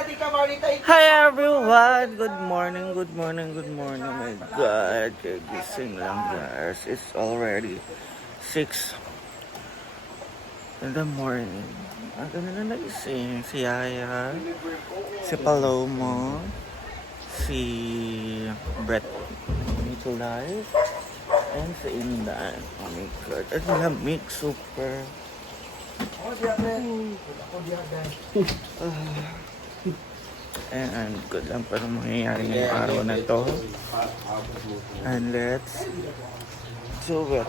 Hi everyone! Good morning, good morning, good morning. Oh my God, kagising lang guys. It's already 6 in the morning. Aga na nagising. Si Yaya, si Palomo, si Brett Nicolai, and si Indan. Oh my God, at lamig super. And good lang pa rin mangyayari ngayong araw na to. And let's do it.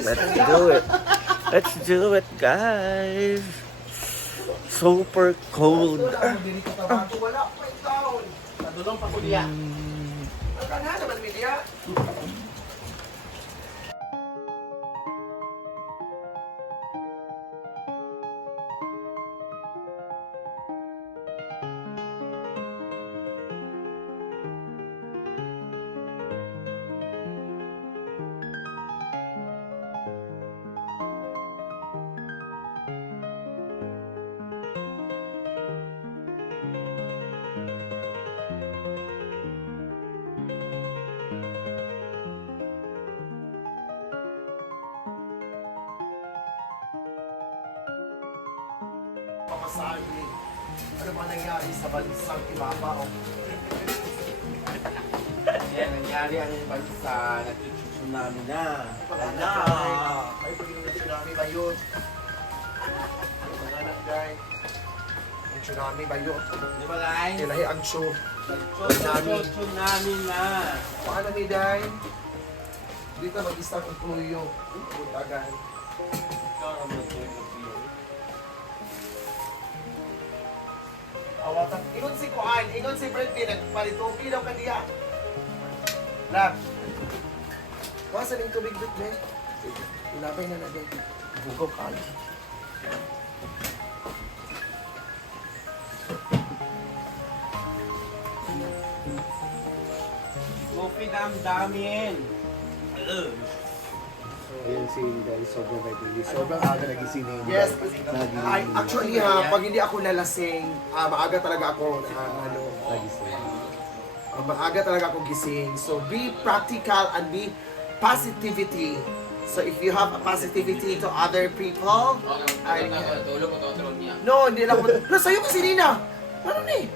Let's do it. Let's do it, guys. Super cold. Pamasahe. Ano ba nangyari sa bansang Ibabaw? Yan, nangyari ang bansa, nagtutsunami na. Wala. Ay, tsunami ba yun? Mga nagday. Ang tsunami ba yun? Di ba, Lai? Ilahi ang tsu. Nagtutsunami na. Paano ni Day? Dito mag-isang upuyo. Utagan. Awatan. Ingon si Kuan, ingon si Brenty, nagparitupi daw kandiya. Lab. Kuha sa ning tubig dito, me. Ilabay na na din. Bugaw ka. Kopi dam-damin. Ayun si dahil sobrang vibing. Sobrang aga nagising na yun. Yes. Ay, actually ha, pag hindi ako nalasing, maaga talaga ako Nagising. maaga talaga ako gising. So be practical and be positivity. So if you have a positivity to other people, ay, Tulog o tutulog niya. no, hindi lang. No, sa'yo kasi Nina. Ano ni?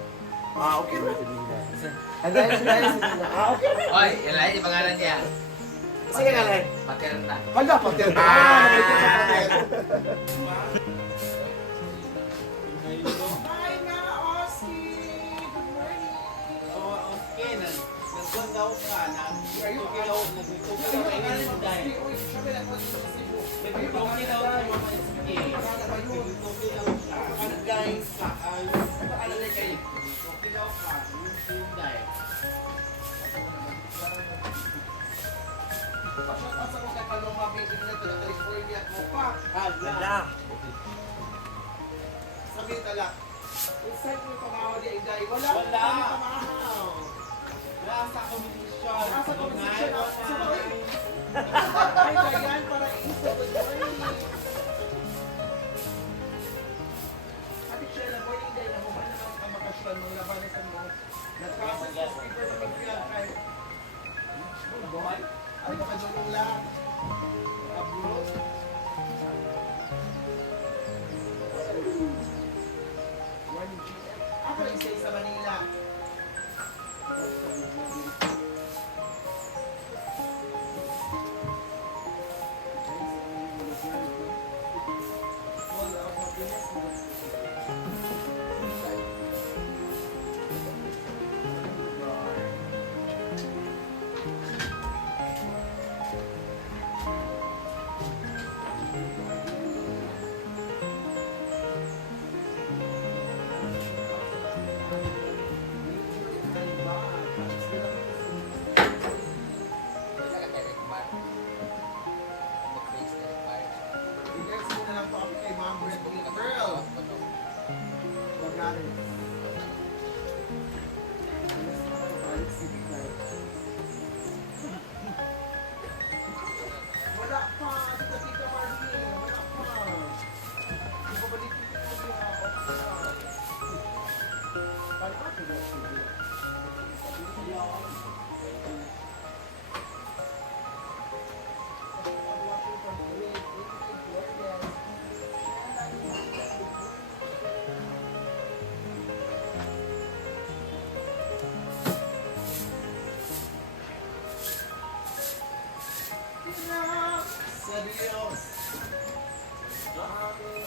Okay na. And then, okay na. Oy, Lai, yung pangalan niya. Sige nga lang. Paterna. Hala, pater. Hi na, Oski. Good morning. Okay, nagbandaw ka na. Nagtukilaw kay Inday. Nagtukilaw sa mga iski. Nagtukilaw ka. Ano guys? Paalalay kayo. Nagtukilaw ka. Inday. Pasok ko kay Paloma Baking na to, California at Mopa. Hala. Sabi tala. Saan mo yung pamahaw niya, Inday? Wala. Wala. Kami pamahaw. Nasa komisyon. Nasa komisyon. Sabay. Ay, Dayan, para iso. Good morning. Ate Shella, morning day. Nahuman na lang ang makasyon. Mga labanan sa mo. Nagpasa sa speaker na mag-field kay... Ay, baka jolong lang. Abroad. Morning, GM. Ako isa sa Manila.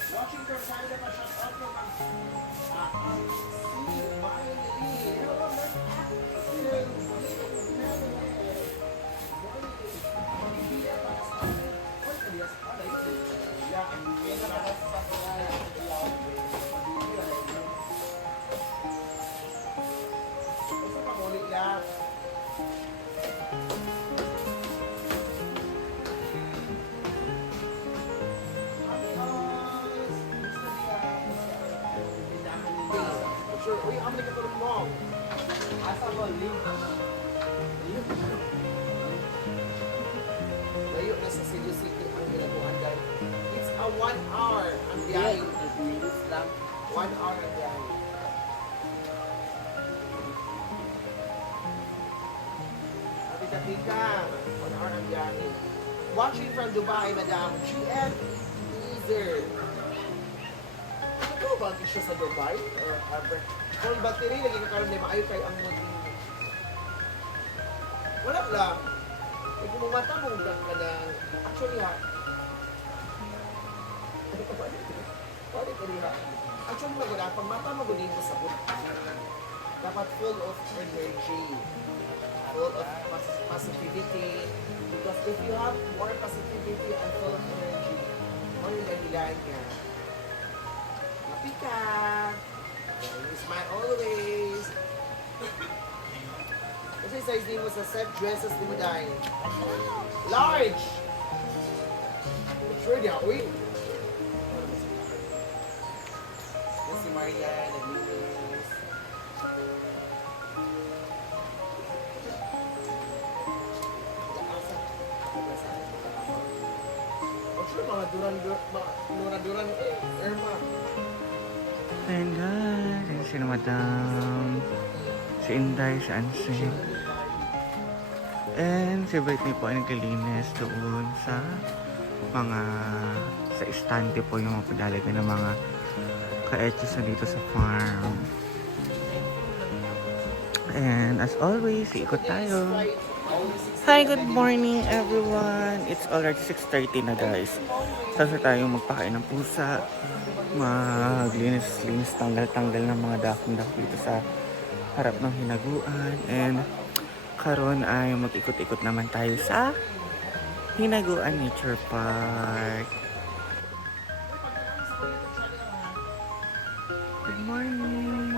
Watching from Canada, pa shout out from Hello, Miss Sure, uy, ang mga katulog mo. Asa mo, link. Layo na sa Cebu City ang ginagawa dahil it's a 1 hour ang biyahe. 1 hour ang biyahe. Kapita-pita, 1 hour ang biyahe. Watching from Dubai, Madam GM Teaser. Ito ba siya sa Dubai? Or ever? Full battery, lagi na karoon na maayo kay ang modin. Wala lang. Eh, kung mata mo lang ka na, actually ha, pwede ko rin ha. Actually lang na, pag mata mo din mo sa buto, dapat full of energy, full of positivity, because if you have more positivity and full of energy, more yung nahilayan niya. Happy ka! You smile always! Kasi size din mo sa set dresses din mo dahil. Large! Sure di ako eh. Yan si Maria, naglinis. Oh sure, mga duran Irma. Ayan guys, ayan si Madam, si Inday, si Ansel. And si Britney po ay naglilinis doon sa mga sa istante po yung mga padalaga ng mga ka-etchis na dito sa farm. And as always, ikot tayo. Hi, good morning everyone. It's already 6:30 na guys. Sasa tayo magpakain ng pusa, maglinis-linis, tanggal-tanggal ng mga dahon-dahon dito sa harap ng hinaguan. And karon ay mag-ikot-ikot naman tayo sa Hinaguan Nature Park. Good morning!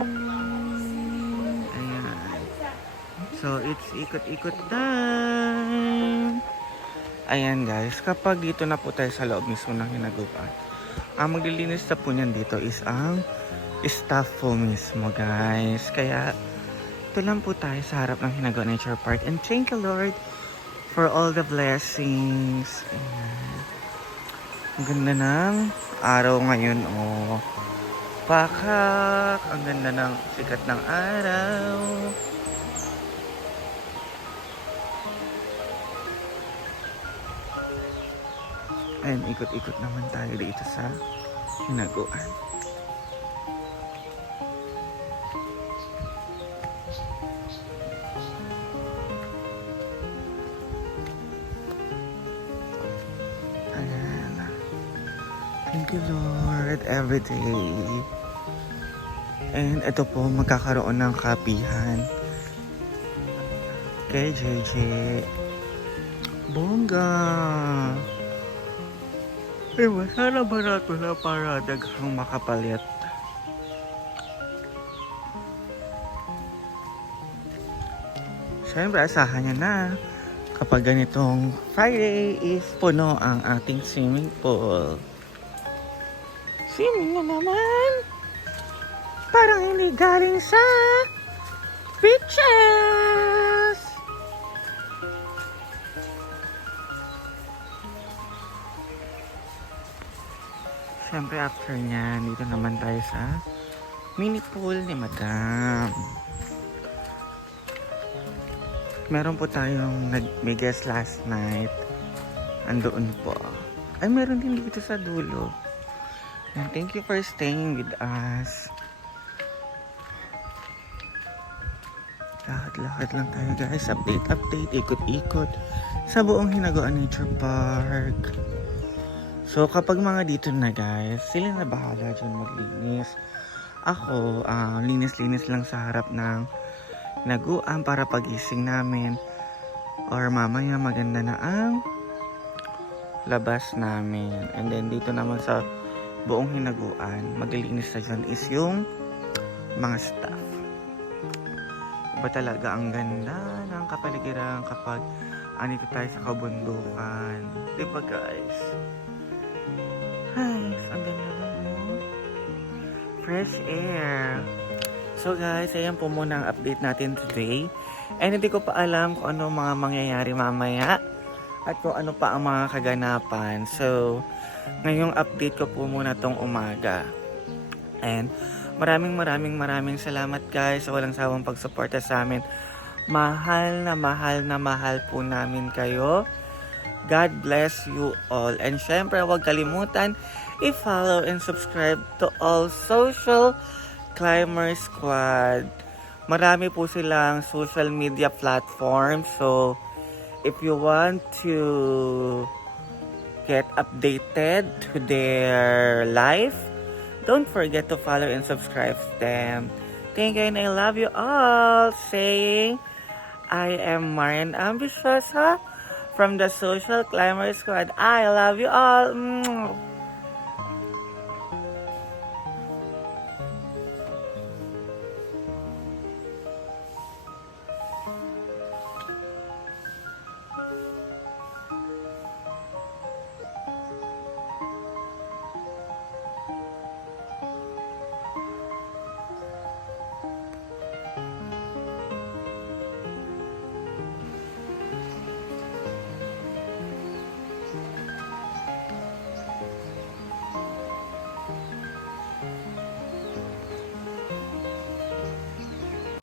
Ayan. So, it's ikot-ikot time! Ayan guys, kapag dito na po tayo sa loob mismo ng Hinaguan, ang maglilinis na po niyan dito is ang staff po mismo guys. Kaya, ito lang po tayo sa harap ng Hinaguan Nature Park. And thank you Lord for all the blessings. Ayan. Ang ganda ng araw ngayon. Oh. Pakak. Ang ganda ng sikat ng araw. Ayan, ikot-ikot naman tayo dito sa Hinaguan. Ayan. Thank you Lord every day. And ito po, magkakaroon ng kapihan kay JJ. Bongga! Sana barato na para daghang makapalit. Siyempre, asahan niya na kapag ganitong Friday is puno ang ating swimming pool. Swimming na naman! Parang hindi galing sa beaches! Siyempre after niya, dito naman tayo sa mini pool ni Madam. Meron po tayong may guest last night. Andoon po. Ay, meron din dito sa dulo. And thank you for staying with us. Lakad-lakad lang tayo guys. Update, ikot-ikot sa buong Hinaguan Nature Park. So, kapag mga dito na guys, sila na bahala dyan maglinis. Ako, linis-linis lang sa harap ng naguan para pagising namin. Or mamaya maganda na ang labas namin. And then dito naman sa buong hinaguan, maglilinis na dyan is yung mga staff. Iba talaga ang ganda ng kapaligiran kapag andito tayo sa kabundukan. Diba guys? Ay, ang ganda na mo. Fresh air. So guys, ayan po muna ang update natin today. And hindi ko pa alam kung ano mga mangyayari mamaya at kung ano pa ang mga kaganapan. So, ngayong update ko po muna tong umaga. And maraming salamat guys sa walang sawang pagsuporta sa amin. Mahal na mahal po namin kayo. God bless you all. And syempre, huwag kalimutan i-follow and subscribe to all Social Climber Squad. Marami po silang social media platforms. So, if you want to get updated to their life, don't forget to follow and subscribe them. Thank you and I love you all. Saying, I am Marian Ambiciosa from the Social Climber Squad. I love you all.